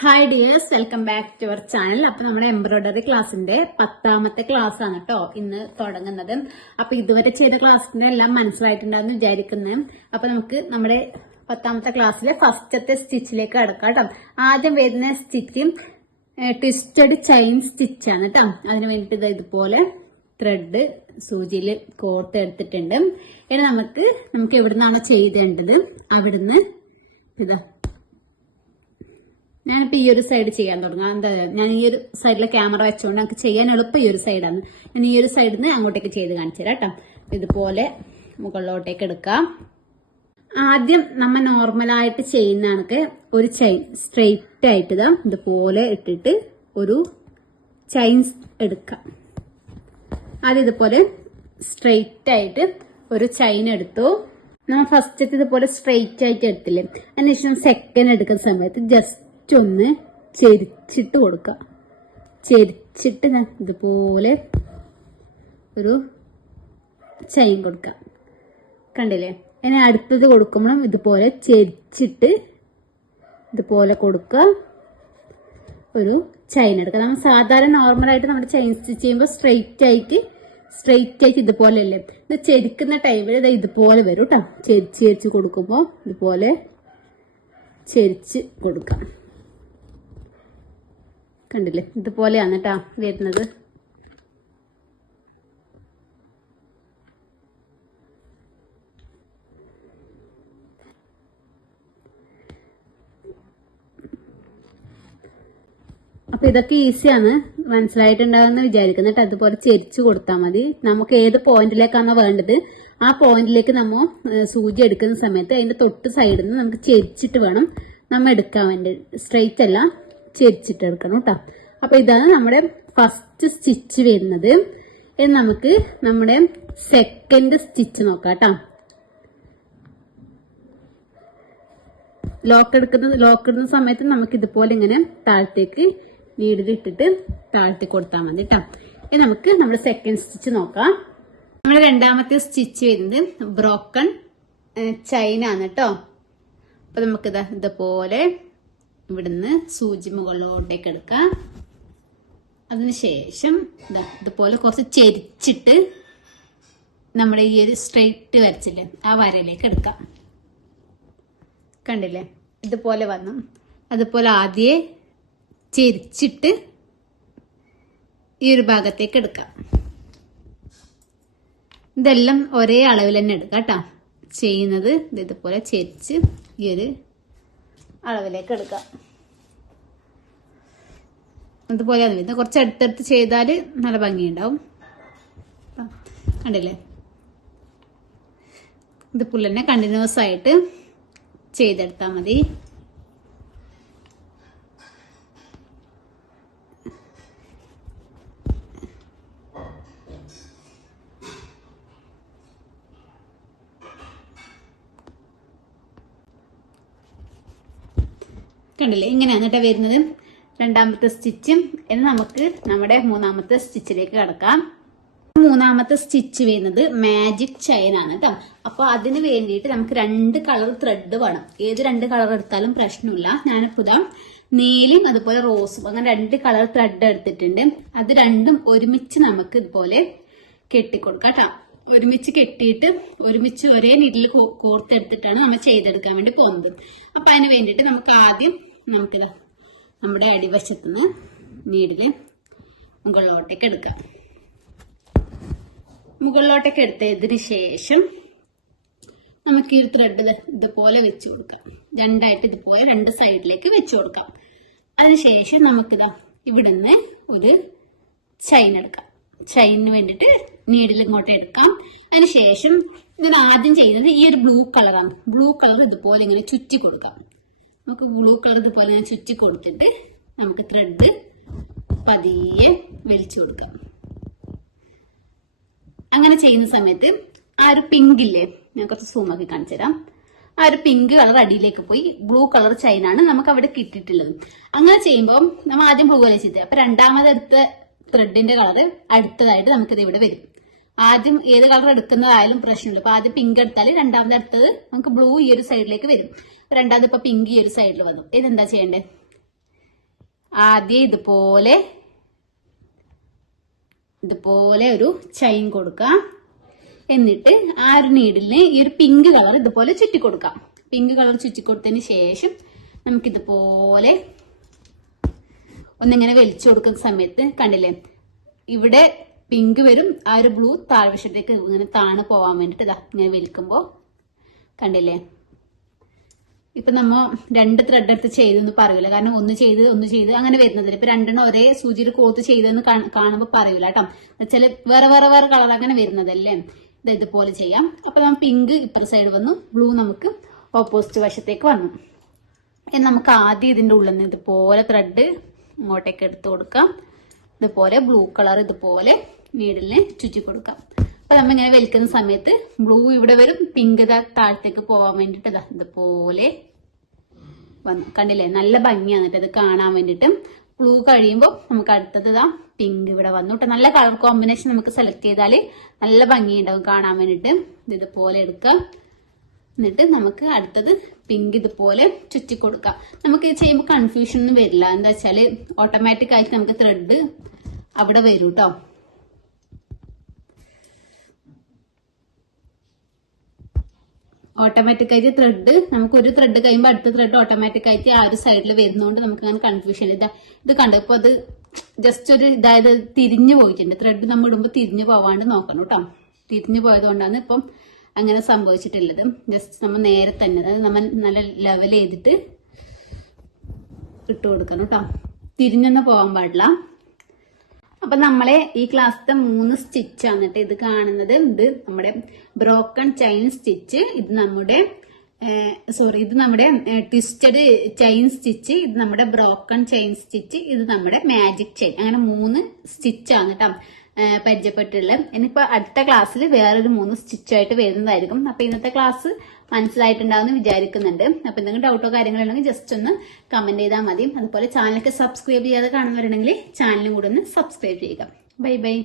Hi dears, welcome back to our channel. അപ്പൊ നമ്മുടെ embroidery ക്ലാസ്സിന്റെ 10ാമത്തെ ക്ലാസ് ആണ് കേട്ടോ ഇന്ന് തുടങ്ങുന്നത്. അപ്പൊ ഇതുവരെ ചെയ്ത ക്ലാസ്സിന്റെ എല്ലാം മനസ്സിലായിട്ടുണ്ടാന്ന് വിചാരിക്കുന്നത്. അപ്പൊ നമുക്ക് നമ്മുടെ 10ാമത്തെ ക്ലാസ്സിലെ ഫസ്റ്റത്തെ സ്റ്റിച്ചിലേക്ക് കടക്കാം കേട്ടോ. ആദ്യം വരുന്ന സ്റ്റിച്ച് ട്വിസ്റ്റഡ് ചെയിൻ സ്റ്റിച്ച് ആണ് കേട്ടോ. അതിന് വേണ്ടിട്ട് ഇതുപോലെ ത്രെഡ് സൂചിയിൽ കോർത്ത് എടുത്തിട്ടുണ്ട്. ഇനി നമുക്ക് എവിടുന്നാണ് ചെയ്തേണ്ടത് അവിടുന്ന് ഇതാ ഞാനിപ്പോ ഈ ഒരു സൈഡ് ചെയ്യാൻ തുടങ്ങാം. എന്താ ഞാൻ ഈ ഒരു സൈഡിലെ ക്യാമറ വെച്ചുകൊണ്ട് നമുക്ക് ചെയ്യാൻ എളുപ്പം ഈ ഒരു സൈഡാണ്. ഞാൻ ഈ ഒരു സൈഡിൽ നിന്ന് അങ്ങോട്ടേക്ക് ചെയ്ത് കാണിച്ചു തരാം കേട്ടോ. ഇതുപോലെ മുകളിലോട്ടേക്ക് എടുക്കാം. ആദ്യം നമ്മൾ നോർമലായിട്ട് ചെയ്യുന്നതാണൊക്കെ ഒരു ചെയിൻ സ്ട്രെയിറ്റ് ആയിട്ട് ഇതുപോലെ ഇട്ടിട്ട് ഒരു ചെയിൻ എടുക്കാം. ആദ്യം ഇതുപോലെ സ്ട്രെയിറ്റ് ആയിട്ട് ഒരു ചെയിൻ എടുത്തു. നമ്മൾ ഫസ്റ്റ് ഇതുപോലെ സ്ട്രെയിറ്റ് ആയിട്ട് എടുത്തില്ലേ, അതിനുശേഷം സെക്കൻഡ് എടുക്കുന്ന സമയത്ത് ജസ്റ്റ് ഒന്ന് ചെരിച്ചിട്ട് കൊടുക്കുക. ചെരിച്ചിട്ട് ഇതുപോലെ ഒരു ചെയിൻ കൊടുക്കുക. കണ്ടില്ലേ? ഇനി അടുത്തത് കൊടുക്കുമ്പോഴും ഇതുപോലെ ചെരിച്ചിട്ട് ഇതുപോലെ കൊടുക്കുക, ഒരു ചെയിൻ എടുക്കുക. നമ്മൾ സാധാരണ നോർമലായിട്ട് നമ്മുടെ ചെയിൻ സ്റ്റിച്ച് ചെയ്യുമ്പോൾ സ്ട്രെയിറ്റ് ആയിട്ട് ഇതുപോലെ അല്ലേ. ഇത് ചെരിക്കുന്ന ടൈമിൽ ഇത് ഇതുപോലെ വരും കേട്ടോ. ചെരിച്ച് കൊടുക്കുമ്പോൾ ഇതുപോലെ ചെരിച്ച് കൊടുക്കാം. കണ്ടില്ലേ? ഇതുപോലെയാണ് കേട്ടോ വരുന്നത്. അപ്പൊ ഇതൊക്കെ ഈസിയാണ്, മനസ്സിലായിട്ടുണ്ടാകുമെന്ന് വിചാരിക്കുന്നു കേട്ടോ. അതുപോലെ ചെരിച്ചു കൊടുത്താൽ മതി. നമുക്ക് ഏത് പോയിന്റിലേക്കാണോ വേണ്ടത് ആ പോയിന്റിലേക്ക് നമ്മൾ സൂചി എടുക്കുന്ന സമയത്ത് അതിന്റെ തൊട്ട് സൈഡിൽ നിന്ന് നമുക്ക് ചെരിച്ചിട്ട് വേണം നമ്മൾ എടുക്കാൻ വേണ്ടി. സ്ട്രെയിറ്റ് അല്ല, ചെരിച്ചിട്ട് എടുക്കണം കേട്ടോ. അപ്പൊ ഇതാണ് നമ്മുടെ ഫസ്റ്റ് സ്റ്റിച്ച് വരുന്നത്. ഇനി നമുക്ക് നമ്മുടെ സെക്കൻഡ് സ്റ്റിച്ച് നോക്കാം കേട്ടോ. ലോക്ക് എടുക്കുന്ന സമയത്ത് നമുക്ക് ഇതുപോലെ ഇങ്ങനെ താഴത്തേക്ക് നീഡിലിട്ടിട്ട് താഴ്ത്തി കൊടുത്താൽ മതി കേട്ടോ. ഇനി നമുക്ക് നമ്മുടെ സെക്കൻഡ് സ്റ്റിച്ച് നോക്കാം. നമ്മുടെ രണ്ടാമത്തെ സ്റ്റിച്ച് വരുന്നത് ബ്രോക്കൺ ചെയിൻ ആണ് കേട്ടോ. അപ്പൊ നമുക്ക് ഇതുപോലെ ഇവിടുന്ന് സൂചി മുകളിലോട്ടേക്ക് എടുക്കാം. അതിനുശേഷം ഇതുപോലെ കുറച്ച് ചെരിച്ചിട്ട് നമ്മുടെ ഈ ഒരു സ്ട്രെയിറ്റ് വരച്ചില്ലേ ആ വരയിലേക്ക് എടുക്കാം. കണ്ടില്ലേ? ഇതുപോലെ വന്നു. അതുപോലെ ആദ്യം ചെരിച്ചിട്ട് ഈ ഒരു ഭാഗത്തേക്ക് എടുക്കാം. ഇതെല്ലാം ഒരേ അളവിൽ തന്നെ എടുക്കാം കേട്ടോ. ചെയ്യുന്നത് ഇതുപോലെ ചെരിച്ച് ഈ ഒരു അളവിലേക്ക് എടുക്കാം. അതുപോലെ അത് കുറച്ച് അടുത്തടുത്ത് ചെയ്താൽ നല്ല ഭംഗിയുണ്ടാവും. കണ്ടില്ലേ? ഇതുപോലെ തന്നെ കണ്ടിന്യൂസ് ആയിട്ട് ചെയ്തെടുത്താൽ മതി. കണ്ടില്ലേ? ഇങ്ങനെയാണ് കേട്ടോ വരുന്നത് രണ്ടാമത്തെ സ്റ്റിച്ചും. ഇനി നമുക്ക് നമ്മുടെ മൂന്നാമത്തെ സ്റ്റിച്ചിലേക്ക് കടക്കാം. മൂന്നാമത്തെ സ്റ്റിച്ച് വരുന്നത് മാജിക് ചെയിൻ ആണ് കേട്ടോ. അപ്പൊ അതിന് വേണ്ടിയിട്ട് നമുക്ക് 2 കളർ ത്രെഡ് വേണം. ഏത് 2 കളർ എടുത്താലും പ്രശ്നമില്ല. ഞാനിപ്പോ നീലയും അതുപോലെ റോസും അങ്ങനെ 2 കളർ ത്രെഡ് എടുത്തിട്ടുണ്ട്. അത് രണ്ടും ഒരുമിച്ച് നമുക്ക് ഇതുപോലെ കെട്ടിക്കൊടുക്കാം കേട്ടോ. ഒരുമിച്ച് കെട്ടിയിട്ട് ഒരുമിച്ച് ഒരേ നീഡിൽ കോർത്തെടുത്തിട്ടാണ് നമ്മൾ ചെയ്തെടുക്കാൻ വേണ്ടി പോകുന്നത്. അപ്പൊ അതിന് വേണ്ടിയിട്ട് നമുക്ക് ആദ്യം നമുക്കിത് നമ്മുടെ അടിവശത്തുനിന്ന് നീഡില് മുകളിലോട്ടേക്ക് എടുക്കാം. മുകളിലോട്ടേക്ക് എടുത്തതിന് ശേഷം നമുക്ക് ഈ ത്രെഡ് ഇതുപോലെ വെച്ച് കൊടുക്കാം. രണ്ടായിട്ട് ഇതുപോലെ 2 സൈഡിലേക്ക് വെച്ച് കൊടുക്കാം. അതിനുശേഷം നമുക്കിതാ ഇവിടുന്ന് ഒരു ചെയിൻ എടുക്കാം. ചെയിനിന് വേണ്ടിയിട്ട് നീഡിൽ ഇങ്ങോട്ട് എടുക്കാം. അതിനുശേഷം ഇതിന് ആദ്യം ചെയ്യുന്നത് ഈ ഒരു ബ്ലൂ കളറാണ്. ബ്ലൂ കളർ ഇതുപോലെ ഇങ്ങനെ ചുറ്റി കൊടുക്കാം. നമുക്ക് ബ്ലൂ കളർ ഇതുപോലെ ഇങ്ങനെ ചുറ്റി കൊടുത്തിട്ട് നമുക്ക് ത്രെഡ് പതിയെ വലിച്ചു കൊടുക്കാം. അങ്ങനെ ചെയ്യുന്ന സമയത്ത് ആ ഒരു പിങ്ക് ഇല്ലേ, ഞാൻ കുറച്ച് സൂമാക്കി കാണിച്ചു തരാം. ആ ഒരു പിങ്ക് കളർ അടിയിലേക്ക് പോയി ബ്ലൂ കളർ ചെയിനാണ് നമുക്ക് അവിടെ കിട്ടിയിട്ടുള്ളത്. അങ്ങനെ ചെയ്യുമ്പോൾ നമ്മൾ ആദ്യം ബ്ലൂ അല്ലേ ചെയ്തത്. അപ്പൊ രണ്ടാമതെടുത്ത ത്രെഡിന്റെ കളർ അടുത്തതായിട്ട് നമുക്കിത് ഇവിടെ വരും. ആദ്യം ഏത് കളർ എടുക്കുന്നതായാലും പ്രശ്നമില്ല. അപ്പൊ ആദ്യം പിങ്ക് എടുത്താൽ രണ്ടാമത് അടുത്തത് നമുക്ക് ബ്ലൂ ഈ ഒരു സൈഡിലേക്ക് വരും. രണ്ടാമത് ഇപ്പൊ പിങ്ക് ഈ ഒരു സൈഡിൽ വന്നു. ഇതെന്താ ചെയ്യണ്ടേ? ആദ്യം ഇതുപോലെ ഒരു ചെയിൻ കൊടുക്കാം. എന്നിട്ട് ആ ഒരു നീഡിലിന് ഈ ഒരു പിങ്ക് കളർ ഇതുപോലെ ചുറ്റി കൊടുക്കാം. പിങ്ക് കളർ ചുറ്റി കൊടുത്തതിന് ശേഷം നമുക്കിതുപോലെ ഒന്നിങ്ങനെ വലിച്ചു കൊടുക്കുന്ന സമയത്ത് കണ്ടില്ലേ, ഇവിടെ പിങ്ക് വരും, ആ ഒരു ബ്ലൂ താഴ്വശത്തേക്ക് ഇങ്ങനെ താണ് പോവാൻ വേണ്ടിട്ട് ഇതാ ഇങ്ങനെ വലിക്കുമ്പോ കണ്ടില്ലേ. ഇപ്പൊ നമ്മ 2 ത്രെഡ് എടുത്ത് ചെയ്തെന്ന് പറയൂല, കാരണം ഒന്ന് ചെയ്ത് അങ്ങനെ വരുന്നതില്ല. ഇപ്പൊ 2 ഒരേ സൂചിയിൽ കോത്ത് ചെയ്തെന്ന് കാണുമ്പോ പറയൂല കേട്ടോ. വെച്ചാല് വേറെ കളർ അങ്ങനെ വരുന്നതല്ലേ. ഇതുപോലെ ചെയ്യാം. അപ്പൊ നമ്മൾ പിങ്ക് ഇപ്പുറ സൈഡ് വന്നു, ബ്ലൂ നമുക്ക് ഓപ്പോസിറ്റ് വശത്തേക്ക് വന്നു. നമുക്ക് ആദ്യം ഇതിന്റെ ഉള്ളിൽ നിന്ന് ഇതുപോലെ ത്രെഡ് ഇങ്ങോട്ടേക്ക് എടുത്തു കൊടുക്കാം. ഇതുപോലെ ബ്ലൂ കളർ ഇതുപോലെ നീഡിലിനെ ചുറ്റി കൊടുക്കാം. അപ്പൊ നമ്മ ഇങ്ങനെ വലിക്കുന്ന സമയത്ത് ബ്ലൂ ഇവിടെ വരും, പിങ്ക് താഴത്തേക്ക് പോവാൻ വേണ്ടിട്ട് ഇതുപോലെ വന്നു. കണ്ടില്ലേ, നല്ല ഭംഗിയാണ് ഇത് കാണാൻ വേണ്ടിട്ട്. ബ്ലൂ കഴിയുമ്പോൾ നമുക്ക് അടുത്തത് പിങ്ക് ഇവിടെ വന്നു കേട്ടോ. നല്ല കളർ കോമ്പിനേഷൻ നമുക്ക് സെലക്ട് ചെയ്താല് നല്ല ഭംഗിയുണ്ടാവും കാണാൻ വേണ്ടിട്ട്. ഇതുപോലെ എടുക്കാം. എന്നിട്ട് നമുക്ക് അടുത്തത് പിങ്ക് ഇതുപോലെ ചുറ്റി കൊടുക്കാം. നമുക്ക് ഇത് ചെയ്യുമ്പോൾ കൺഫ്യൂഷൻ ഒന്നും വരില്ല. എന്താ വെച്ചാല് ഓട്ടോമാറ്റിക് ആയിട്ട് നമുക്ക് ത്രെഡ് അവിടെ വരും കേട്ടോ. ഓട്ടോമാറ്റിക് ആയിട്ട് ത്രെഡ് നമുക്ക് ഒരു ത്രെഡ് കഴിയുമ്പോൾ അടുത്ത ത്രെഡ് ഓട്ടോമാറ്റിക് ആയിട്ട് ആ ഒരു സൈഡിൽ വരുന്നതുകൊണ്ട് നമുക്ക് അങ്ങനെ കൺഫ്യൂഷൻ ഇത് കണ്ടു. ഇപ്പൊ അത് ജസ്റ്റ് ഒരു ഇതായത് തിരിഞ്ഞു പോയിട്ടുണ്ട്. ത്രെഡ് നമ്മൾ ഇടുമ്പോൾ തിരിഞ്ഞു പോവാണ്ട് നോക്കണം കേട്ടോ. തിരിഞ്ഞു പോയതുകൊണ്ടാണ് ഇപ്പം അങ്ങനെ സംഭവിച്ചിട്ടുള്ളത്. ജസ്റ്റ് നമ്മൾ നേരെ തന്നെ, അതായത് നമ്മൾ നല്ല ലെവൽ ചെയ്തിട്ട് ഇട്ട് കൊടുക്കണം കേട്ടോ. തിരിഞ്ഞൊന്നും പോകാൻ പാടില്ല. അപ്പൊ നമ്മളെ ഈ ക്ലാസ്സിലെ 3 സ്റ്റിച്ചാണ് കേട്ടോ ഇത് കാണുന്നത്. ഇത് നമ്മുടെ ബ്രോക്കൺ ചെയിൻ സ്റ്റിച്ച്, ഇത് നമ്മുടെ ട്വിസ്റ്റഡ് ചെയിൻ സ്റ്റിച്ച്, ഇത് നമ്മുടെ ബ്രോക്കൺ ചെയിൻ സ്റ്റിച്ച്, ഇത് നമ്മുടെ മാജിക് ചെയിൻ. അങ്ങനെ 3 സ്റ്റിച്ചാണ് കേട്ടോ പരിചയപ്പെട്ടുള്ളത്. ഇനിയിപ്പോ അടുത്ത ക്ലാസ്സിൽ വേറൊരു 3 സ്റ്റിച്ചായിട്ട് വരുന്നതായിരിക്കും. അപ്പൊ ഇന്നത്തെ ക്ലാസ് മനസ്സിലായിട്ടുണ്ടാവുമെന്ന് വിചാരിക്കുന്നുണ്ട്. അപ്പൊ എന്തെങ്കിലും ഡൗട്ടോ കാര്യങ്ങളോ ഉണ്ടെങ്കിൽ ജസ്റ്റ് ഒന്ന് കമന്റ് ചെയ്താൽ മതി. അതുപോലെ ചാനലൊക്കെ സബ്സ്ക്രൈബ് ചെയ്യാതെ കാണുന്നവരുണ്ടെങ്കിൽ ചാനലും കൂടെ ഒന്ന് സബ്സ്ക്രൈബ് ചെയ്യുക. Bye bye.